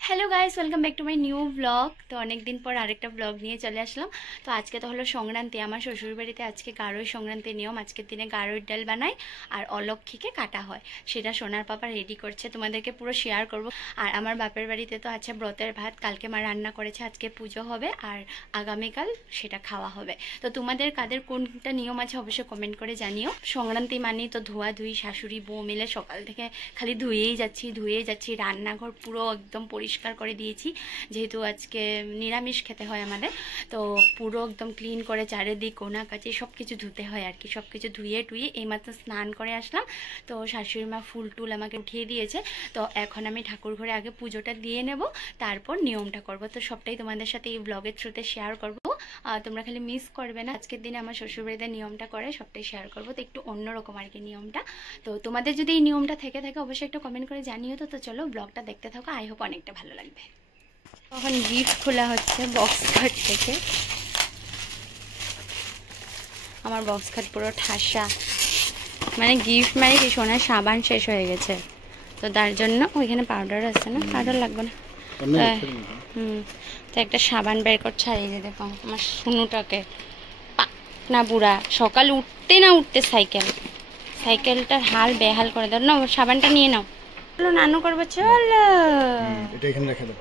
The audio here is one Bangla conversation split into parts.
Hello guys, welcome back to my new blog. তো অনেক দিন পর আরেকটা ব্লগ নিয়ে চলে আসলাম। তো আজকে তো হলো সংক্রান্তি। আমার শ্বশুরবাড়িতে আজকে গারোই সংক্রান্তির নিয়ম। আজকের দিনে গারোর ডাল বানায় আর অলক্ষীকে কাটা হয়, সেটা সোনার পাপা রেডি করছে, তোমাদেরকে পুরো শেয়ার করব। আর আমার বাপের বাড়িতে তো আছে ব্রতের ভাত, কালকে মা রান্না করেছে, আজকে পুজো হবে আর আগামীকাল সেটা খাওয়া হবে। তো তোমাদের কাদের কোনটা নিয়ম আছে অবশ্যই কমেন্ট করে জানিও। সংক্রান্তি মানেই তো ধোয়াধুয়ি, শাশুড়ি বউ মিলে সকাল থেকে খালি ধুয়েই যাচ্ছি। রান্নাঘর পুরো একদম পরিষ্কার করে দিয়েছি, যেহেতু আজকে নিরামিষ খেতে হয় আমাদের। তো পুরো একদম ক্লিন করে চারিদিক কোনা কাচি সব কিছু ধুতে হয় আর কি। সব কিছু ধুয়ে টুয়ে এইমাত্র স্নান করে আসলাম। তো শাশুড়ি মা ফুল টুল আমাকে উঠিয়ে দিয়েছে। তো এখন আমি ঠাকুর ঘরে আগে পুজোটা দিয়ে নেব, তারপর নিয়মটা করব। তো সবটাই তোমাদের সাথে এই ব্লগের থ্রুতে শেয়ার করব। তোমরা খালি মিস করবে না। আজকের দিনে আমার শ্বশুরবাড়িতে নিয়মটা করে, সবটাই শেয়ার করবো। তো একটু অন্যরকম আর কি নিয়মটা। তো তোমাদের যদি এই নিয়মটা থেকে থাকে অবশ্যই একটু কমেন্ট করে জানিও। তো চলো ব্লগটা দেখতে থাকো, আই হোপ অনেকটা ভালো লাগবে। তখন গিফট খোলা হচ্ছে বক্স খাট থেকে। আমার বক্স খাট পুরো ঠাসা, মানে গিফট মানে কি, সোনার সাবান শেষ হয়ে গেছে, তো তার জন্য ওইখানে পাউডার আছে না, পাউডার লাগবে না। তো একটা সাবান বের করছে। আর এই যে দেখো আমার শুনুটাকে না বুড়া, সকাল উঠতে না উঠতে সাইকেলটার হাল বেহাল করে দাও। না সাবানটা নিয়ে নাও, চলো নানু করবো, চলো এটা এখানে রেখে দাও।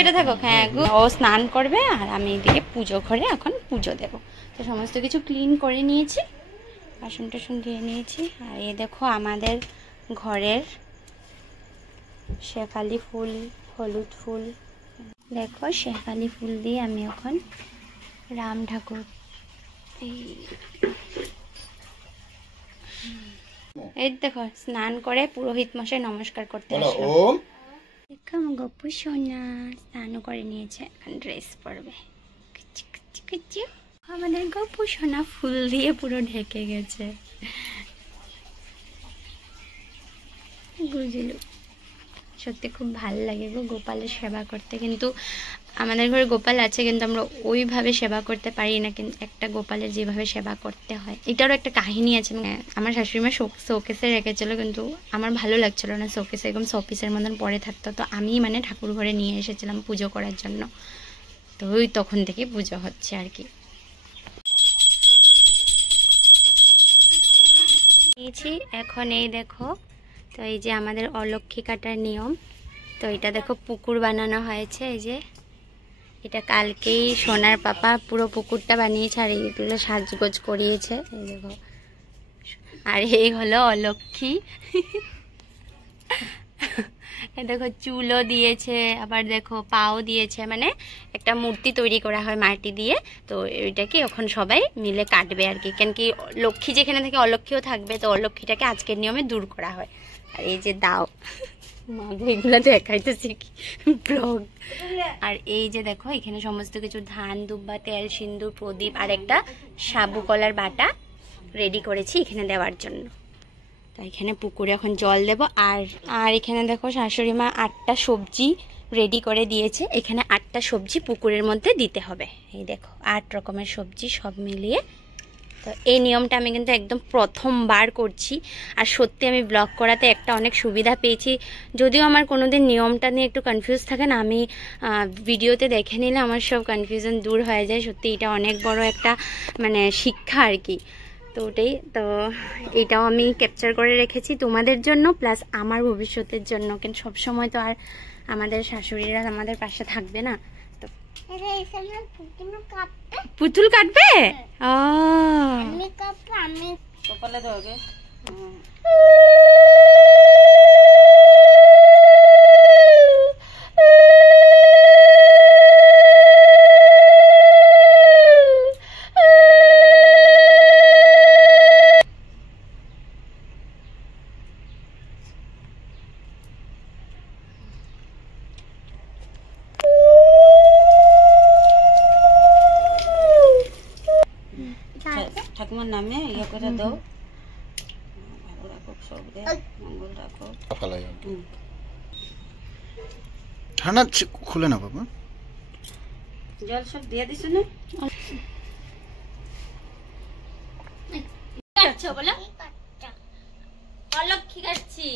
এটা থাকুক। হ্যাঁ, ও স্নান করবে আর আমি এদিকে পুজো ঘরে এখন পুজো দেব। তো সমস্ত কিছু ক্লিন করে নিয়েছি, বাসন টাসন ধুয়ে নিয়েছি। আর এই দেখো আমাদের ঘরের শেফালি ফুল, হলুদ ফুল, দেখো শেফালি ফুল দিয়ে আমি এখন রাম ঠাকুর এই দেখো স্নান করে পুরোহিত মশাই নমস্কার করতে আসলাম। দেখো আমার গপ্পু সোনা স্নান করে নিয়েছে, এখন ড্রেস পরবে। আমাদের গপ্পু সোনা ফুল দিয়ে পুরো ঢেকে গেছে। বুঝলো, সত্যি খুব ভালো লাগে গো গোপালের সেবা করতে। কিন্তু আমাদের ঘরে গোপাল আছে, কিন্তু আমরা ওইভাবে সেবা করতে পারি না। কিন্তু একটা গোপালের যেভাবে সেবা করতে হয়, এটারও একটা কাহিনী আছে। আমার শাশুড়িমা শোকেসে রেখেছিল, কিন্তু আমার ভালো লাগছিল না শোকেসে, এরকম শোপিসের মতন পরে থাকতো। তো আমি মানে ঠাকুর ঘরে নিয়ে এসেছিলাম পুজো করার জন্য। তো ওই তখন থেকে পুজো হচ্ছে আর কি। এখন এই দেখো, তো এই যে আমাদের অলক্ষী কাটার নিয়ম। তো এটা দেখো পুকুর বানানো হয়েছে। এই যে এটা কালকেই সোনার পাপা পুরো পুকুরটা বানিয়েছে আর এইগুলো সাজগোজ করিয়েছে। এই দেখো, আর এই হলো অলক্ষী। দেখো চুলও দিয়েছে, আবার দেখো পাও দিয়েছে, মানে একটা মূর্তি তৈরি করা হয় মাটি দিয়ে। তো ওইটাকে এখন সবাই মিলে কাটবে আর কি। কেন কি লক্ষ্মী যেখানে থেকে অলক্ষীও থাকবে, তো অলক্ষীটাকে আজকের নিয়মে দূর করা হয়। আর এই যে দাও মাগো, এগুলো দেখাইতেছি কি ব্লগ। আর এই যে দেখো এখানে সমস্ত কিছু ধান, দুব্বা, তেল, সিন্দুর, প্রদীপ আর একটা সাবু কলার বাটা রেডি করেছি এখানে দেওয়ার জন্য। তো এখানে পুকুরে এখন জল দেব। আর এখানে দেখো শাশুড়ি মা 8টা সবজি রেডি করে দিয়েছে। এখানে 8টা সবজি পুকুরের মধ্যে দিতে হবে। এই দেখো 8 রকমের সবজি সব মিলিয়ে। তো এই নিয়মটা আমি কিন্তু একদম প্রথমবার করছি। আর সত্যি আমি ব্লগ করাতে একটা অনেক সুবিধা পেয়েছি। যদিও আমার কোনোদিন নিয়মটা নিয়ে একটু কনফিউজ থাকে না, আমি ভিডিওতে দেখে নিলে আমার সব কনফিউশন দূর হয়ে যায়। সত্যি এটা অনেক বড় একটা মানে শিক্ষা আর কি। তো ওটাই, তো এটাও আমি ক্যাপচার করে রেখেছি তোমাদের জন্য, প্লাস আমার ভবিষ্যতের জন্য। কিন্তু সবসময় তো আর আমাদের শাশুড়িরা আমাদের পাশে থাকবে না। তো পুতুল কাটবে, কপালে দেওয়া। ঠাকুমার নামে ইয়ে করে দাও, ভালো রাখো, সব দে, মঙ্গল রাখো। ঠান্ডা খুলে না বাবা, জল সব দিয়ে দিছ না। বলো অলক্ষী কাটছি।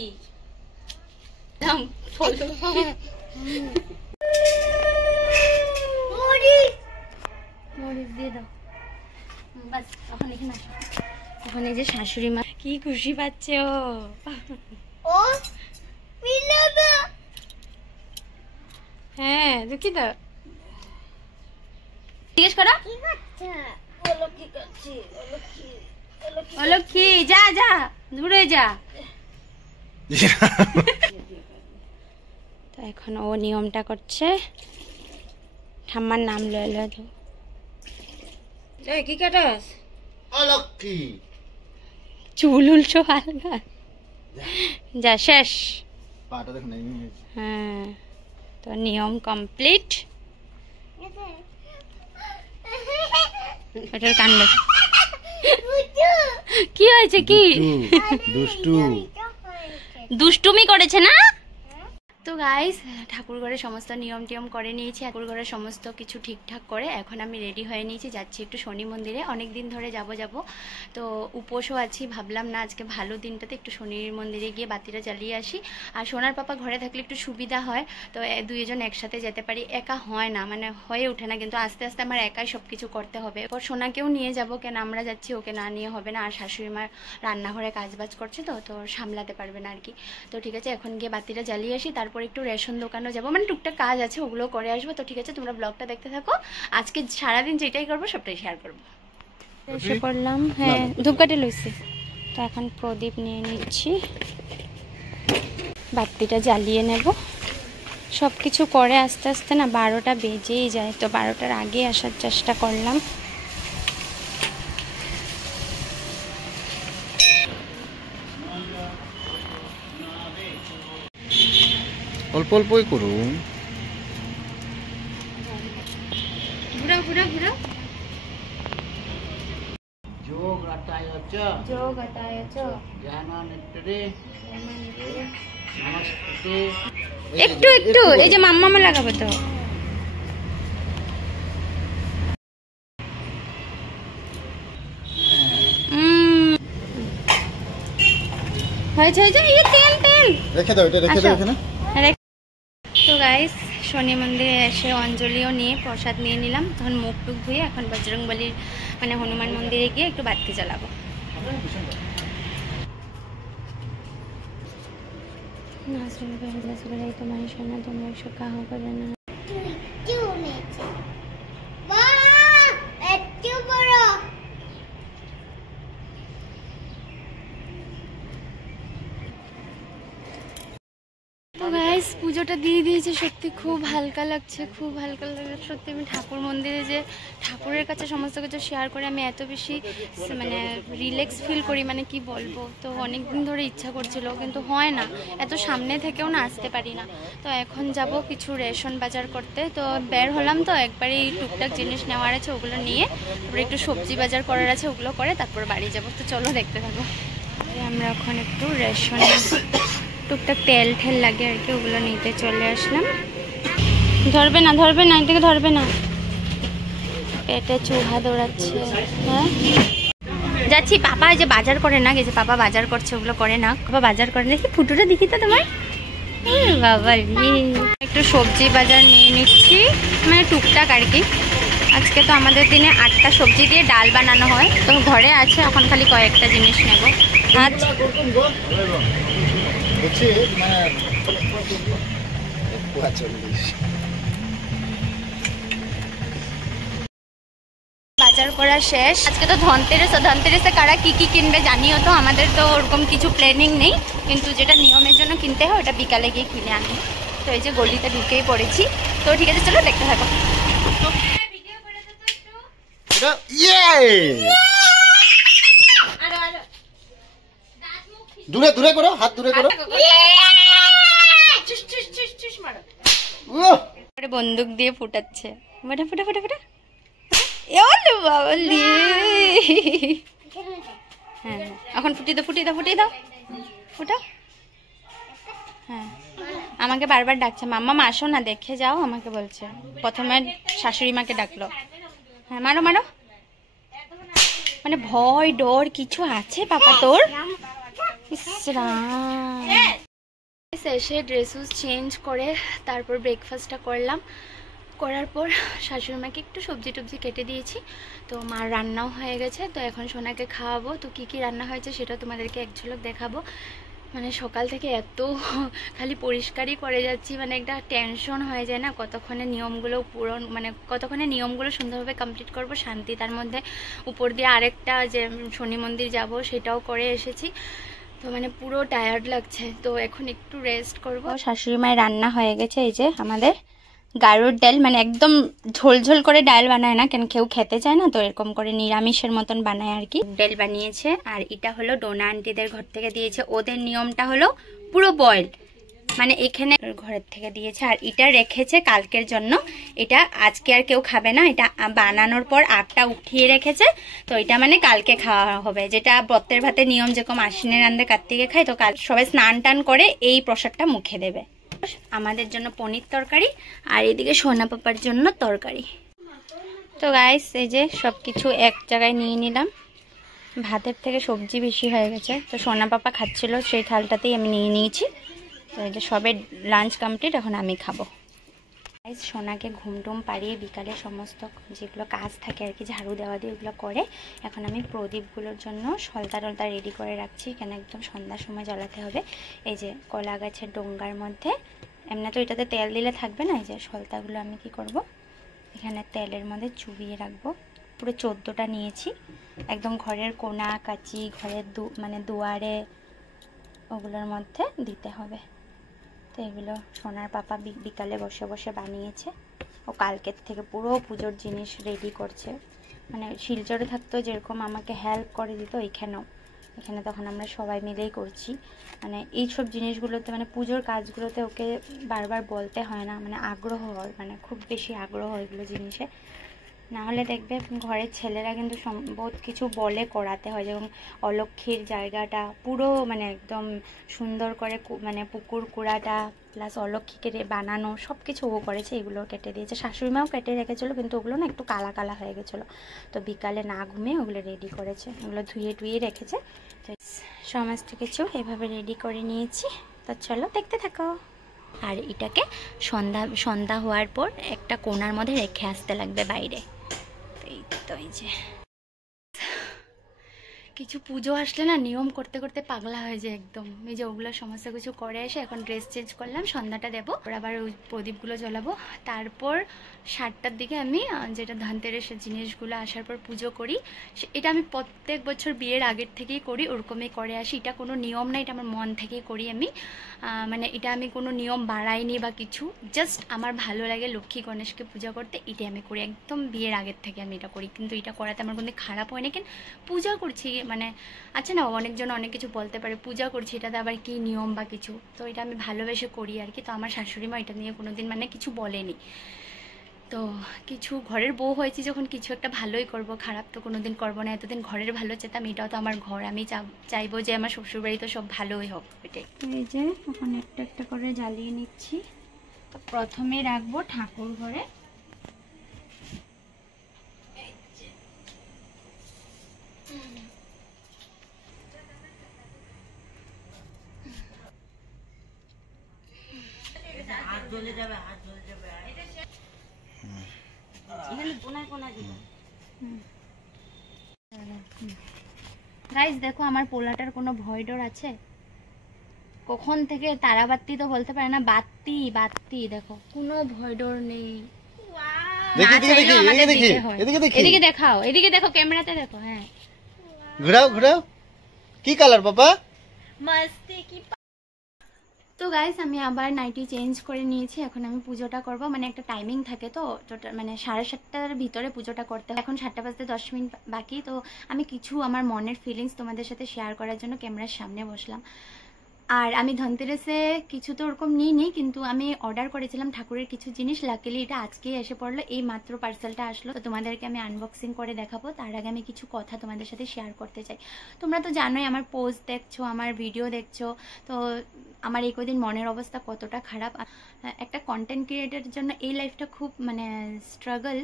মরিচ দিয়ে দাও বাস। এখন এখানে আসো, এখন এই যে শাশুড়ি মা কি খুশি পাচ্ছে ও হ্যাঁ দেখি তো জিজ্ঞেস করো অলক্ষী যা যা দূরে যা। তো এখন ও নিয়মটা করছে, ঠাম্মার নাম লয়ে লয়ে তো কি কাটাস অলক্ষী চুল উল্টো হালকা যা শেষ। পাটা দেখ না। হ্যাঁ তো নিয়ম কমপ্লিট। ওটার কান্ড কি হয়েছে কি দুষ্টু দুষ্টুমি করেছে না? তো গাইস ঠাকুর ঘরে সমস্ত নিয়ম টিয়ম করে নিয়েছি, ঠাকুর ঘরে সমস্ত কিছু ঠিকঠাক করে এখন আমি রেডি হয়ে নিয়েছি, যাচ্ছি একটু শনি মন্দিরে। অনেক দিন ধরে যাব তো উপোসও আছি, ভাবলাম না আজকে ভালো দিনটাতে একটু শনির মন্দিরে গিয়ে বাতিটা জ্বালিয়ে আসি। আর সোনার পাপা ঘরে থাকলে একটু সুবিধা হয়, তো দুইজন একসাথে যেতে পারি, একা হয় না, মানে হয়ে ওঠে না। কিন্তু আস্তে আস্তে আমার একাই সব কিছু করতে হবে। এরপর সোনাকেও নিয়ে যাব, কেন আমরা যাচ্ছি, ওকে না নিয়ে হবে না। আর শাশুড়ি মার রান্নাঘরে কাজবাজ করছে তো সামলাতে পারবে না আর কি। তো ঠিক আছে এখন গিয়ে বাতিটা জ্বালিয়ে আসি, তারপর একটু রেশন দোকানও যাবো, মানে টুকটাক কাজ আছে ওগুলো করে আসবো। তো ঠিক আছে তোমরা ব্লগটা দেখতে থাকো, আজকে সারাদিন যেটাই করবো সবটাই শেয়ার করবো। এসে পড়লাম, হ্যাঁ ধূপকাঠি লইছি, তো এখন প্রদীপ নিয়ে নিচ্ছি, বাতিটা জ্বালিয়ে নেব। সব কিছু করে আস্তে আস্তে না 12টা বেজেই যায়, তো 12টার আগে আসার চেষ্টা করলাম। অল্প অল্পই করুন। ঘুরাও ঘুরাও ঘুরাও। যোগ আটায় আচ্ছা যোগ আতায় চ জ্ঞানানেত্রে নমস্তে। একটু একটু এই যে মাম্মা লাগাবো তো। হয়েছে হয়েছে, এই তেল তেল রেখে দাও, এটা রেখে দাও এখানে। তো গাইস শনি মন্দিরে এসে অঞ্জলিও নিয়ে প্রসাদ নিয়ে নিলাম, তখন মুখ টুক ধুয়ে এখন বজরংবলীর মানে হনুমান মন্দিরে গিয়ে একটু বাতি জ্বালাবো। তোমার সোনা তোমরা একশো কাহ করে না। তো গাইস পুজোটা দিয়ে দিয়েছে, সত্যি খুব হালকা লাগছে, খুব হালকা লাগছে সত্যি। আমি ঠাকুর মন্দিরে যে ঠাকুরের কাছে সমস্ত কিছু শেয়ার করে আমি এত বেশি মানে রিল্যাক্স ফিল করি, মানে কি বলবো। তো অনেক দিন ধরে ইচ্ছা করছিল কিন্তু হয় না, এত সামনে থেকেও না আসতে পারি না। তো এখন যাব কিছু রেশন বাজার করতে, তো বের হলাম, তো একবারই টুকটাক জিনিস নেওয়ার আছে ওগুলো নিয়ে, তারপরে একটু সবজি বাজার করার আছে ওগুলো করে তারপর বাড়ি যাব। তো চলো দেখতে থাকো। আমরা এখন একটু রেশন টুকটাক তেল ঠেল লাগে আর কি, ওগুলো নিতে চলে আসলাম। ধরবে না ধরবে না, এদিকে ধরবে না, পেটে চুহা দৌড়াচ্ছে। হ্যাঁ যাচ্ছি, পাপা যে বাজার করে না গেছে, পাপা বাজার করছে ওগুলো করে না, পাপা বাজার করে। দেখি ফুটোটা দেখি তো তোমার, বাবা রে। একটু সবজি বাজার নিয়ে নিচ্ছি, মানে টুকটাক আর কি। আজকে তো আমাদের দিনে 8টা সবজি দিয়ে ডাল বানানো হয়, তো ঘরে আছে, এখন খালি কয়েকটা জিনিস নেব। আচ্ছা বাজার করা শেষ। আজকে তো ধনতেরাস, ধনতেরাসে কারা কি কি কিনবে জানিও তো, আমাদের তো ওরকম কিছু প্ল্যানিং নেই, কিন্তু যেটা নিয়মের জন্য কিনতে হয় ওটা বিকালে গিয়ে কিনে আনি। তো এই যে গলিতে ঢুকেই পড়েছি, তো ঠিক আছে চলো দেখতে থাকো। দূরে দূরে করো, হাত দূরে করো। বন্দুক দিয়ে ফুটাচ্ছে, ফুটা ফুটা ফুটা ফুটা। হ্যাঁ এখন ফুটিয়ে দাও ফুটিয়ে দাও ফুটিয়ে দাও, ফুটাও। হ্যাঁ আমাকে বারবার ডাকছে, মাম্মা আসো না দেখে যাও, আমাকে বলছে। প্রথমে শাশুড়ি মাকে ডাকলো। হ্যাঁ মারো মারো, মানে ভয় ডর কিছু আছে পাপা তোর? ইস রাম। এসে ড্রেস চেঞ্জ করে তারপর ব্রেকফাস্টটা করলাম, করার পর শাশুড়িমাকে একটু সবজি টবজি কেটে দিয়েছি। তো মার রান্নাও হয়ে গেছে, তো এখন সোনাকে খাওয়াবো। তো কী কী রান্না হয়েছে সেটা তোমাদেরকে এক ঝলক দেখাবো। মানে সকাল থেকে এত খালি পরিষ্কারই করে যাচ্ছি, মানে একটা টেনশন হয়ে যায় না কতক্ষণে নিয়মগুলো পূরণ, মানে কতক্ষণে নিয়মগুলো সুন্দরভাবে কমপ্লিট করব শান্তি। তার মধ্যে উপর দিয়ে আরেকটা যে শনি মন্দির যাব সেটাও করে এসেছি, তো মানে পুরো টায়ার্ড লাগছে। তো এখন একটু রেস্ট করব। শাশুড়ি মায়ের রান্না হয়ে গেছে, এই যে আমাদের গাড়ুর ডাল, মানে একদম ঝোলঝোল করে ডাল বানায় না, কেন কেউ খেতে চায় না, তো এরকম করে নিরামিষের মতন বানায় আর কি। ডাল বানিয়েছে। আর এটা হলো ডোনা আন্টিদের ঘর থেকে দিয়েছে, ওদের নিয়মটা হলো পুরো বয়েল, মানে এখানে ঘরের থেকে দিয়েছে। আর এটা রেখেছে কালকের জন্য, এটা আজকে আর কেউ খাবে না, এটা বানানোর পর আটটা উঠিয়ে রেখেছে, তো এটা মানে কালকে খাওয়া হবে। যেটা ব্রতের ভাতের নিয়ম, যেরকম আশ্বিনের রান্দে কার্তিকে খায়, তো কাল সবাই স্নান টান করে এই প্রসাদটা মুখে দেবে। আমাদের জন্য পনির তরকারি, আর এদিকে সোনা পাপার জন্য তরকারি। তো গাইস এই যে সব কিছু এক জায়গায় নিয়ে নিলাম, ভাতের থেকে সবজি বেশি হয়ে গেছে, তো সোনা পাপা খাচ্ছিল সেই থালটাতেই আমি নিয়ে নিয়েছি। তো এই যে সবে লাঞ্চ কমপ্লিট, এখন আমি খাবো। গাইস সোনাকে ঘুমটুম পাড়িয়ে বিকালে সমস্ত যেগুলো কাজ থাকে আর কি, ঝাড়ু দেওয়া দিয়ে ওগুলো করে এখন আমি প্রদীপগুলোর জন্য সলতা টলতা রেডি করে রাখছি, কেন একদম সন্ধ্যার সময় জ্বালাতে হবে। এই যে কলা গাছের ডোঙ্গার মধ্যে, এমনি তো এটাতে তেল দিলে থাকবে না, এই যে সলতাগুলো আমি কি করব, এখানে তেলের মধ্যে চুবিয়ে রাখবো। পুরো 14টা নিয়েছি, একদম ঘরের কোনা কাচি, ঘরের মানে দুয়ারে, ওগুলোর মধ্যে দিতে হবে। তো এগুলো সোনার পাপা বিকালে বসে বসে বানিয়েছে, ও কালকের থেকে পুরো পুজোর জিনিস রেডি করছে। মানে শিলচরে থাকতো যেরকম আমাকে হেল্প করে দিত, এখানে তখন আমরা সবাই মিলেই করছি। মানে এইসব জিনিসগুলোতে, মানে পুজোর কাজগুলোতে ওকে বারবার বলতে হয় না, মানে আগ্রহ হয়, মানে খুব বেশি আগ্রহ এগুলো জিনিসে। না হলে দেখবে ঘরের ছেলেরা কিন্তু বহুত কিছু বলে করাতে হয়, যেমন অলক্ষীর জায়গাটা পুরো মানে একদম সুন্দর করে, মানে পুকুর কুড়াটা প্লাস অলক্ষীকে বানানো সব কিছু ও করেছে, এগুলো কেটে দিয়েছে। শাশুড়িমাও কেটে রেখেছিলো, কিন্তু ওগুলো না একটু কালা কালা হয়ে গেছিলো, তো বিকালে না ঘুমিয়ে ওগুলো রেডি করেছে, ওগুলো ধুয়ে টুয়ে রেখেছে। তো সমস্ত কিছু এভাবে রেডি করে নিয়েছি, তো চলো দেখতে থাকো। আর এটাকে সন্ধ্যা হওয়ার পর একটা কোণার মধ্যে রেখে আসতে লাগবে বাইরে। তো এই যে কিছু পুজো আসলে না নিয়ম করতে করতে পাগলা হয়ে যায় একদম। এই যে ওগুলো সমস্ত কিছু করে এসে এখন ড্রেস চেঞ্জ করলাম, সন্ধ্যাটা দেবো, আবার ওই প্রদীপগুলো জ্বলাবো। তারপর 7টার দিকে আমি যেটা ধনতেরাসের জিনিসগুলো আসার পর পুজো করি, এটা আমি প্রত্যেক বছর বিয়ের আগের থেকেই করি, ওরকমই করে আসি। এটা কোনো নিয়ম না, এটা আমার মন থেকেই করি আমি। মানে এটা আমি কোনো নিয়ম বাড়াইনি বা কিছু, জাস্ট আমার ভালো লাগে লক্ষ্মী গণেশকে পূজা করতে, এটাই আমি করি। একদম বিয়ের আগের থেকে আমি এটা করি, কিন্তু এটা করাতে আমার কোনো খারাপ হয় না, কিন্তু পূজা করছি, মানে আচ্ছা না, অনেকজন অনেক কিছু বলতে পারে পূজা করছি, এটাতে আবার কি নিয়ম বা কিছু, তো এটা আমি ভালোবেসে করি আর কি। তো আমার শাশুড়ি মা এটা নিয়ে কোনোদিন মানে কিছু বলেনি। তো কিছু ঘরের বউ হয়েছি যখন, কিছু একটা ভালোই করব, খারাপ তো কোনোদিন করবো না। এতদিন ঘরের ভালো চেতাম, এটাও তো আমার ঘর, আমি চাইবো যে আমার শ্বশুরবাড়ি তো সব ভালোই হোক, এটাই। এই যে এখন একটা একটা করে জ্বালিয়ে নিচ্ছি। তো প্রথমে রাখবো ঠাকুর ঘরে, গাইস দেখো আমার পোলাটার কোনো ভয় ডর আছে? কখন থেকে তারাবাতি তো বলতে পারে না, বাতি বাতি, দেখো কোনো ভয় ডর নেই। এদিকে দেখাও, এদিকে দেখো, ক্যামেরাতে দেখো। হ্যাঁ ঘুরাও ঘুরাও, কি কালার বাবা? মস্তি কি। তো গাইস আমি আবার নাইটি চেঞ্জ করে নিয়েছি, এখন আমি পুজোটা করব। মানে একটা টাইমিং থাকে, তো মানে 7:30টার ভিতরে পুজোটা করতে হয়। এখন 7টা বাজতে 10 মিনিট বাকি, তো আমি কিছু আমার মনের ফিলিংস তোমাদের সাথে শেয়ার করার জন্য ক্যামেরার সামনে বসলাম। আর আমি ধনতেরাসে কিছু তো ওরকম নিইনি, কিন্তু আমি অর্ডার করেছিলাম ঠাকুরের কিছু জিনিস, লাকিলি এটা আজকেই এসে পড়লো, এই মাত্র পার্সেলটা আসলো। তো তোমাদেরকে আমি আনবক্সিং করে দেখাবো, তার আগে আমি কিছু কথা তোমাদের সাথে শেয়ার করতে চাই। তোমরা তো জানোই আমার পোস্ট দেখছো, আমার ভিডিও দেখছো, তো আমার এই কদিন মনের অবস্থা কতটা খারাপ। একটা কন্টেন্ট ক্রিয়েটারের জন্য এই লাইফটা খুব মানে স্ট্রাগল,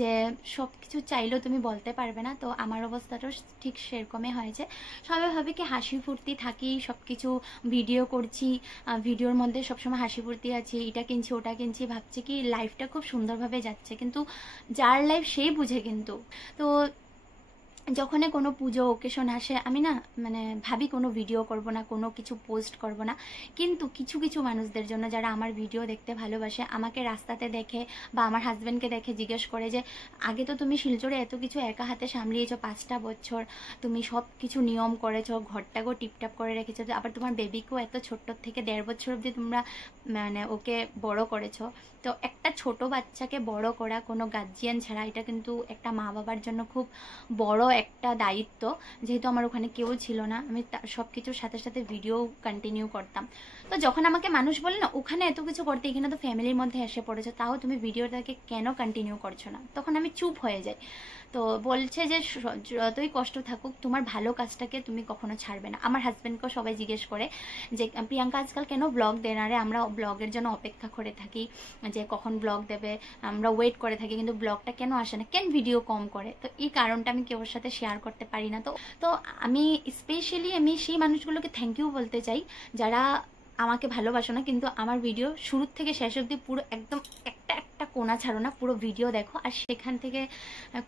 যে সব কিছু চাইলেও তুমি বলতে পারবে না। তো আমার অবস্থাটাও ঠিক সেরকমই হয়েছে। সবাই ভাবে কি হাসি ফুর্তি থাকি, সব কিছু ভিডিও করছি, ভিডিওর মধ্যে সবসময় হাসি ফুর্তি আছি, এটা কিনছি ওটা কিনছি, ভাবছি কি লাইফটা খুব সুন্দরভাবে যাচ্ছে, কিন্তু যার লাইফ সেই বুঝে। কিন্তু তো যখন কোনো পুজো ওকেশন আসে আমি না মানে ভাবি কোনো ভিডিও করব না, কোনো কিছু পোস্ট করব না, কিন্তু কিছু কিছু মানুষদের জন্য যারা আমার ভিডিও দেখতে ভালোবাসে, আমাকে রাস্তাতে দেখে বা আমার হাজব্যান্ডকে দেখে জিজ্ঞেস করে যে আগে তো তুমি শিলচরে এত কিছু একা হাতে সামলিয়েছো 5টা বছর, তুমি সব কিছু নিয়ম করেছো, ঘরটাকেও টিপটাপ করে রেখেছো, আবার তোমার বেবিকেও এত ছোট্ট থেকে 1.5 বছর অবধি তোমরা মানে ওকে বড় করেছো। তো একটা ছোট বাচ্চাকে বড় করা কোনো গার্জিয়ান ছাড়া, এটা কিন্তু একটা মা বাবার জন্য খুব বড় একটা দায়িত্ব। যেহেতু আমার ওখানে কেউ ছিল না, আমি সব কিছুর সাথে সাথে ভিডিও কন্টিনিউ করতাম। তো যখন আমাকে মানুষ বলে না ওখানে এত কিছু করতে, এখানে তো ফ্যামিলির মধ্যে এসে পড়েছো, তাও তুমি ভিডিওটাকে কেন কন্টিনিউ করছো না, তখন আমি চুপ হয়ে যাই। তো বলছে যে যতই কষ্ট থাকুক তোমার ভালো কাজটাকে তুমি কখনো ছাড়বে না। আমার হাজব্যান্ডকেও সবাই জিজ্ঞেস করে যে প্রিয়াঙ্কা আজকাল কেন ব্লগ দেয় না রে, আমরা ব্লগের জন্য অপেক্ষা করে থাকি যে কখন ব্লগ দেবে, আমরা ওয়েট করে থাকি, কিন্তু ব্লগটা কেন আসে না, কেন ভিডিও কম করে। তো এই কারণটা আমি কেউর সাথে শেয়ার করতে পারি না। তো আমি স্পেশালি আমি সেই মানুষগুলোকে থ্যাংক ইউ বলতে চাই যারা আমাকে ভালোবাসো না, কিন্তু আমার ভিডিও শুরু থেকে শেষ অবধি পুরো একদম একটা কোনা ছাড়ো না, পুরো ভিডিও দেখো, আর সেখান থেকে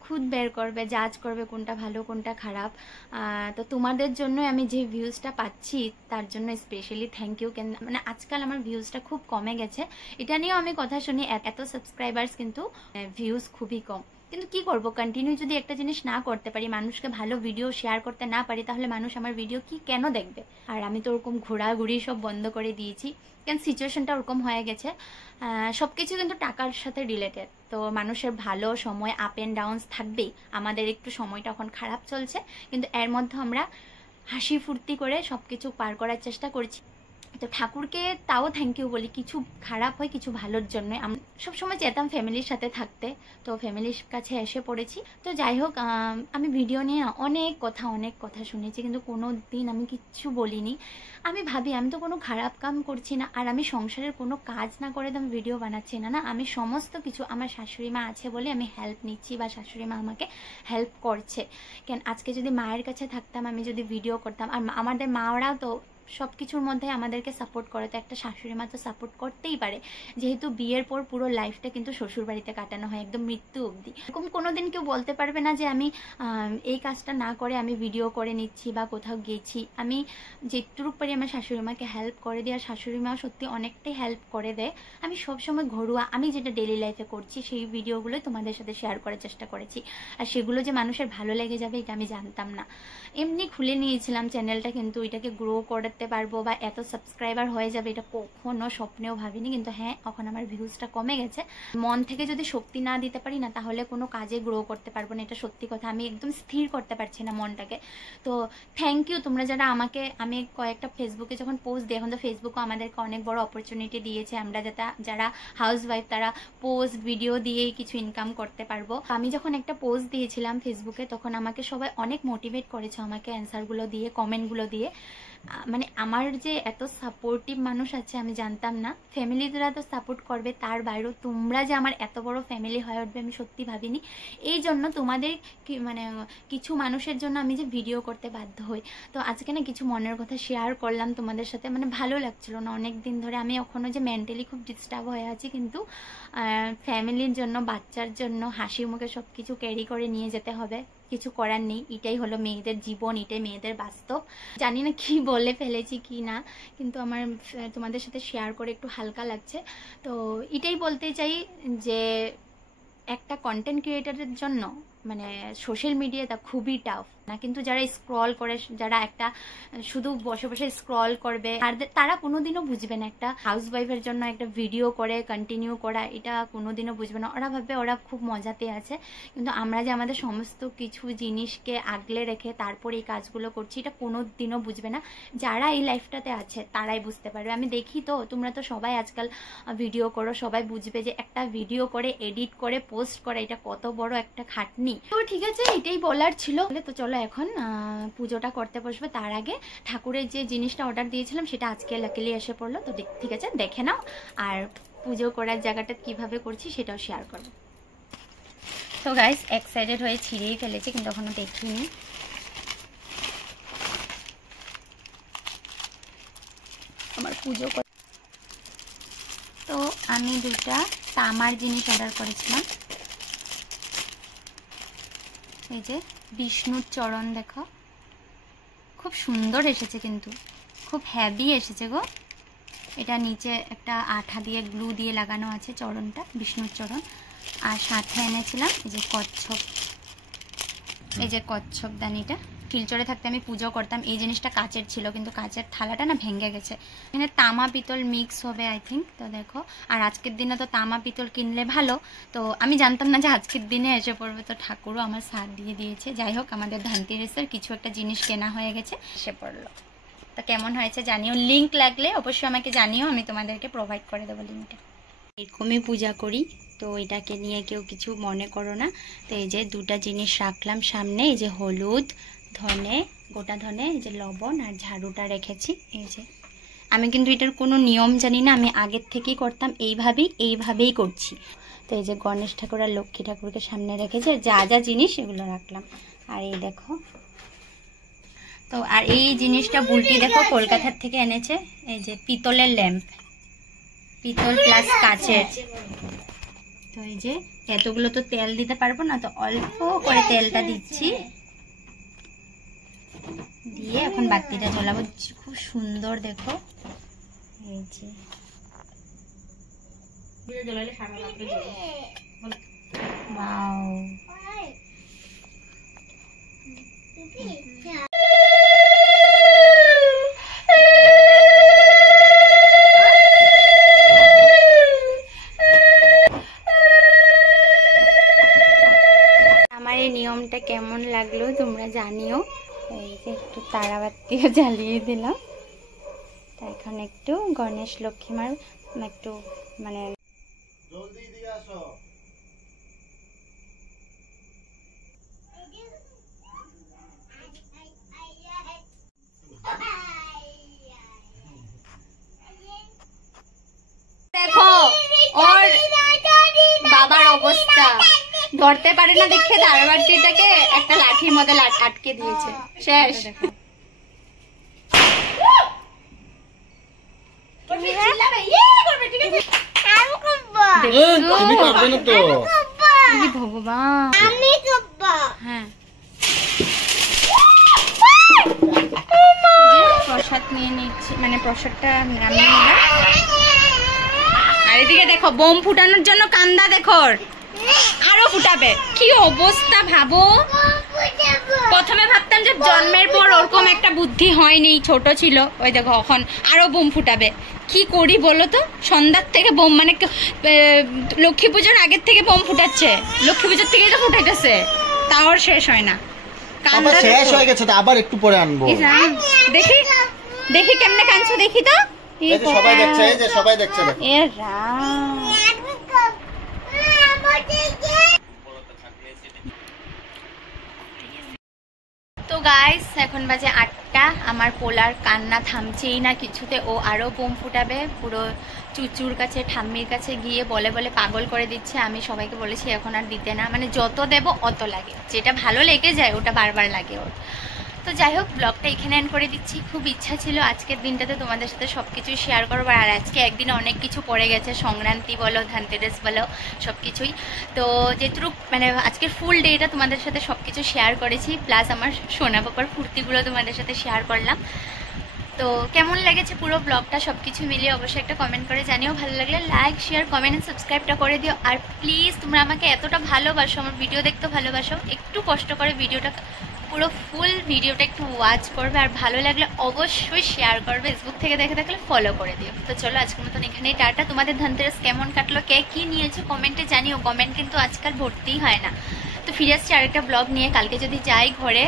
খুদ বের করবে, জাজ করবে কোনটা ভালো কোনটা খারাপ। তো তোমাদের জন্য আমি যে ভিউজটা পাচ্ছি তার জন্য স্পেশালি থ্যাংক ইউ। মানে আজকাল আমার ভিউজটা খুব কমে গেছে, এটা নিয়েও আমি কথা শুনি, এত সাবস্ক্রাইবার্স কিন্তু ভিউজ খুবই কম। কিন্তু কি করব, কন্টিনিউ যদি একটা জিনিস না করতে পারি, মানুষকে ভালো ভিডিও শেয়ার করতে না পারি, তাহলে মানুষ আমার ভিডিও কেন দেখবে। আর আমি তো ওরকম ঘোরাঘুরি সব বন্ধ করে দিয়েছি, কারণ সিচুয়েশনটা ওরকম হয়ে গেছে। সব কিছু কিন্তু টাকার সাথে রিলেটেড, তো মানুষের ভালো সময় আপ অ্যান্ড ডাউনস থাকবেই। আমাদের একটু সময়টা এখন খারাপ চলছে, কিন্তু এর মধ্যে আমরা হাসি ফুর্তি করে সব কিছু পার করার চেষ্টা করছি। তো ঠাকুরকে তাও থ্যাংক ইউ বলি, কিছু খারাপ হয় কিছু ভালোর জন্য। আমি সবসময় চেতাম ফ্যামিলির সাথে থাকতে, তো ফ্যামিলির কাছে এসে পড়েছি। তো যাই হোক, আমি ভিডিও নিয়ে অনেক কথা শুনেছি, কিন্তু কোনো দিন আমি কিচ্ছু বলিনি। আমি ভাবি আমি তো কোনো খারাপ কাম করছি না, আর আমি সংসারের কোনো কাজ না করে তো আমি ভিডিও বানাচ্ছি না। না, আমি সমস্ত কিছু আমার শাশুড়ি মা আছে বলে আমি হেল্প নিচ্ছি, বা শাশুড়ি মা আমাকে হেল্প করছে। কেন আজকে যদি মায়ের কাছে থাকতাম, আমি যদি ভিডিও করতাম, আর আমাদের মাওরাও তো সব কিছুর মধ্যে আমাদেরকে সাপোর্ট করে, তো একটা শাশুড়ি মা তো সাপোর্ট করতেই পারে, যেহেতু বিয়ের পর পুরো লাইফটা কিন্তু শ্বশুর বাড়িতে কাটানো হয় একদম মৃত্যু অবধি। এরকম কোনোদিন কেউ বলতে পারবে না যে আমি এই কাজটা না করে আমি ভিডিও করে নিচ্ছি বা কোথাও গেছি। আমি যেটুকু পারি আমার শাশুড়ি মাকে হেল্প করে দিই, আর শাশুড়ি মাও সত্যি অনেকটাই হেল্প করে দেয়। আমি সবসময় ঘরোয়া আমি যেটা ডেলি লাইফে করছি সেই ভিডিওগুলোই তোমাদের সাথে শেয়ার করার চেষ্টা করেছি, আর সেগুলো যে মানুষের ভালো লেগে যাবে এটা আমি জানতাম না। এমনি খুলে নিয়েছিলাম চ্যানেলটা, কিন্তু এটাকে গ্রো করে পারবো বা এত সাবস্ক্রাইবার হয়ে যাবে এটা কখনো স্বপ্নেও ভাবিনি। কিন্তু হ্যাঁ, এখন আমার ভিউজটা কমে গেছে। মন থেকে যদি শক্তি না দিতে পারি না, তাহলে কোনো কাজে গ্রো করতে পারবো না, এটা সত্যি কথা। আমি একদম স্থির করতে পারছি না মনটাকে। তো থ্যাংক ইউ তোমরা যারা আমাকে, আমি কয়েকটা ফেসবুকে যখন পোস্ট দিই, এখন তো ফেসবুকও আমাদেরকে অনেক বড় অপরচুনিটি দিয়েছে, আমরা যারা হাউস ওয়াইফ তারা পোস্ট ভিডিও দিয়েই কিছু ইনকাম করতে পারবো। আমি যখন একটা পোস্ট দিয়েছিলাম ফেসবুকে, তখন আমাকে সবাই অনেক মোটিভেট করেছে, আমাকে অ্যান্সারগুলো দিয়ে, কমেন্টগুলো দিয়ে। মানে আমার যে এত সাপোর্টিভ মানুষ আছে আমি জানতাম না। ফ্যামিলিরা তো সাপোর্ট করবে, তার বাইরেও তোমরা যে আমার এত বড় ফ্যামিলি হয়ে উঠবে আমি সত্যি ভাবিনি। এই জন্য তোমাদের মানে কিছু মানুষের জন্য আমি যে ভিডিও করতে বাধ্য হই। তো আজকে না কিছু মনের কথা শেয়ার করলাম তোমাদের সাথে, মানে ভালো লাগছিল না অনেক দিন ধরে। আমি এখনও যে মেন্টালি খুব ডিস্টার্ব হয়ে আছি, কিন্তু ফ্যামিলির জন্য, বাচ্চার জন্য হাসি মুখে সব কিছু ক্যারি করে নিয়ে যেতে হবে, কিছু করার নেই। এটাই হলো মেয়েদের জীবন, এটাই মেয়েদের বাস্তব। জানি না কি বলে ফেলেছি কি না, কিন্তু আমার তোমাদের সাথে শেয়ার করে একটু হালকা লাগছে। তো এটাই বলতে চাই যে একটা কন্টেন্ট ক্রিয়েটারের জন্য মানে সোশ্যাল মিডিয়াটা খুবই টাফ না, কিন্তু যারা স্ক্রল করে, যারা একটা শুধু বসে বসে স্ক্রল করবে, আর তারা কোনোদিনও বুঝবে না একটা হাউস ওয়াইফের জন্য একটা ভিডিও করে কন্টিনিউ করা, এটা কোনোদিনও বুঝবে না। ওরা ভাববে ওরা খুব মজাতে আছে, কিন্তু আমরা যে আমাদের সমস্ত কিছু জিনিসকে আগলে রেখে তারপর এই কাজগুলো করছি, এটা কোনোদিনও বুঝবে না। যারা এই লাইফটাতে আছে তারাই বুঝতে পারবে। আমি দেখি তো, তোমরা তো সবাই আজকাল ভিডিও করো, সবাই বুঝবে যে একটা ভিডিও করে এডিট করে পোস্ট করা এটা কত বড় একটা খাটনি। তো ঠিক আছে, এটাই বলার ছিল। তো চলো এখন পুজোটা করতে বসবে। তার আগে ঠাকুরের যে জিনিসটা অর্ডার দিয়েছিলাম সেটা আজকে লাকিলি এসে পড়লো, তো ঠিক আছে দেখে নাও, আর পুজো করার জায়গাটা কিভাবে করছি সেটাও শেয়ার করবো। তো গাইস এক্সাইটেড হয়ে ছিঁড়েই ফেলেছি, কিন্তু এখনো দেখিনি। পুজো করে। তো আমি দুটা তামার জিনিস অর্ডার করেছিলাম। এই যে বিষ্ণুর চরণ দেখো, খুব সুন্দর এসেছে, কিন্তু খুব হেভি এসেছে গো। এটা নিচে একটা আঠা দিয়ে গ্লু দিয়ে লাগানো আছে চরণটা, বিষ্ণুর চরণ। আর সাথে এনেছিলাম এই যে কচ্ছপ, এই যে কচ্ছপ দানিটা। শিলচরে থাকতে আমি পুজো করতাম, এই জিনিসটা কাচের ছিল, কিন্তু কাচের থালাটা না ভেঙে গেছে। এখানে তামা পিতল মিক্স হবে আই থিঙ্ক। তো দেখো, আর আজকের দিনে তো তামা পিতল কিনলে ভালো। তো আমি জানতাম না যে আজকের দিনে এসে পড়বে, তো ঠাকুরও আমার সাথ দিয়ে দিয়েছে। যাই হোক, আমাদের ধনতেরাসের কিছু একটা জিনিস কেনা হয়ে গেছে, এসে পড়লো। তো কেমন হয়েছে জানিও, লিঙ্ক লাগলে অবশ্যই আমাকে জানিও, আমি তোমাদেরকে প্রোভাইড করে দেবো লিঙ্কটা। এরকমই পূজা করি, তো এটাকে নিয়ে কেউ কিছু মনে করো না। তো এই যে দুটা জিনিস রাখলাম সামনে, এই যে হলুদ, ধনে, গোটা ধনে, এই যে লবণ আর ঝাড়ুটা রেখেছি। এই যে আমি কিন্তু এটার কোনো নিয়ম জানি না, আমি আগের থেকেই করতাম এইভাবেই করছি। তো এই যে গণেশ ঠাকুর আর লক্ষ্মী ঠাকুরকে সামনে রেখেছি, যা যা জিনিস এগুলো রাখলাম। আর এই দেখো, তো আর এই জিনিসটা বুলটি দেখো কলকাতার থেকে এনেছে, এই যে পিতলের ল্যাম্প, পিতল প্লাস কাচের। তো এই যে এতগুলো তো তেল দিতে পারবো না, তো অল্প করে তেলটা দিচ্ছি, দিয়ে এখন বাতিটা জ্বালাবো। খুব সুন্দর দেখো, এই যে ওয়াও। আমার এই নিয়মটা কেমন লাগলো তোমরা জানিও। এই যে একটু তারাবাতিও জ্বালিয়ে দিলাম। তা এখন একটু গণেশ লক্ষ্মী মার একটু মানে দেখো ওর বাবার অবস্থা, ধরতে পারে না দেখে তারাবাতিটাকে একটা লাঠির মধ্যে আটকে দিয়েছে। শেষ। ভগবান, হ্যাঁ প্রসাদ নিয়ে নিচ্ছি, মানে প্রসাদটা নামিয়ে নিলাম। আর এদিকে দেখো বোম ফুটানোর জন্য কান্দা দেখো, আরো ফুটাবে। কি অবস্থা ভাবো। প্রথমে ভাবতাম যে জন্মের পর ওরকম একটা বুদ্ধি হয়নি, ছোট ছিল। ওই দেখো এখন আরো বোম ফুটাবে। কি করি বলো তো, সন্ধ্যার থেকে বোম, মানে লক্ষ্মী পুজোর আগের থেকে বোম ফুটাচ্ছে, লক্ষ্মী পুজোর থেকেই তো ফুটাইতেছে, তাও শেষ হয় না। শেষ হয়ে গেছে, আবার একটু পরে আনবো। দেখি দেখি কেমনে কাঁদছো, দেখি তো। সবাই দেখছে, এই যে সবাই দেখছে। এ রাম, তো গাইস এখন বাজে 8টা। আমার পোলার কান্না থামছেই না কিছুতে, ও আরো বোম ফুটাবে। পুরো চুচুর কাছে, ঠাম্মির কাছে গিয়ে বলে বলে পাগল করে দিচ্ছে। আমি সবাইকে বলেছি এখন আর দিতে না, মানে যত দেব অত লাগে, যেটা ভালো লেগে যায় ওটা বারবার লাগে ওর। তো যাই হোক, ব্লগটা এখানে এন্ড করে দিচ্ছি। খুব ইচ্ছা ছিল আজকের দিনটাতে তোমাদের সাথে সব কিছুই শেয়ার করবো, আর আজকে একদিনে অনেক কিছু পড়ে গেছে, সংক্রান্তি বলো, ধনতেরাস বলো, সব কিছুই। তো যেটুকু মানে আজকের ফুল ডেটা তোমাদের সাথে সব কিছু শেয়ার করেছি, প্লাস আমার সোনা পাপার ফুর্তিগুলো তোমাদের সাথে শেয়ার করলাম। তো কেমন লেগেছে পুরো ব্লগটা সব কিছু মিলিয়ে অবশ্যই একটা কমেন্ট করে জানিও। ভালো লাগলে লাইক, শেয়ার, কমেন্ট এন্ড সাবস্ক্রাইবটা করে দিও। আর প্লিজ তোমরা আমাকে এতটা ভালোবাসো, আমার ভিডিও দেখতে ভালোবাসো, একটু কষ্ট করে ভিডিওটা পুরো ফুল ভিডিওটা একটু ওয়াচ করবে। আর ভালো লাগলে অবশ্যই শেয়ার করবে, ফেসবুক থেকে দেখে থাকলে ফলো করে দিও। তো চলো আজকের মতন এখানেই টাটা। তোমাদের ধনতেরাস কেমন কাটলো, কে কী নিয়েছো কমেন্টে জানিও। কমেন্ট কিন্তু আজকাল ভর্তিই হয় না। তো ফিরে আসছি আরেকটা ব্লগ নিয়ে। কালকে যদি যাই ঘরে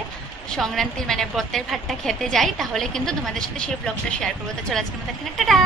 সংক্রান্তির মানে ব্রতের ভাতটা খেতে যাই, তাহলে কিন্তু তোমাদের সাথে সেই ব্লগটা শেয়ার করবো। তো চলো আজকের মতো এখানে টাটা।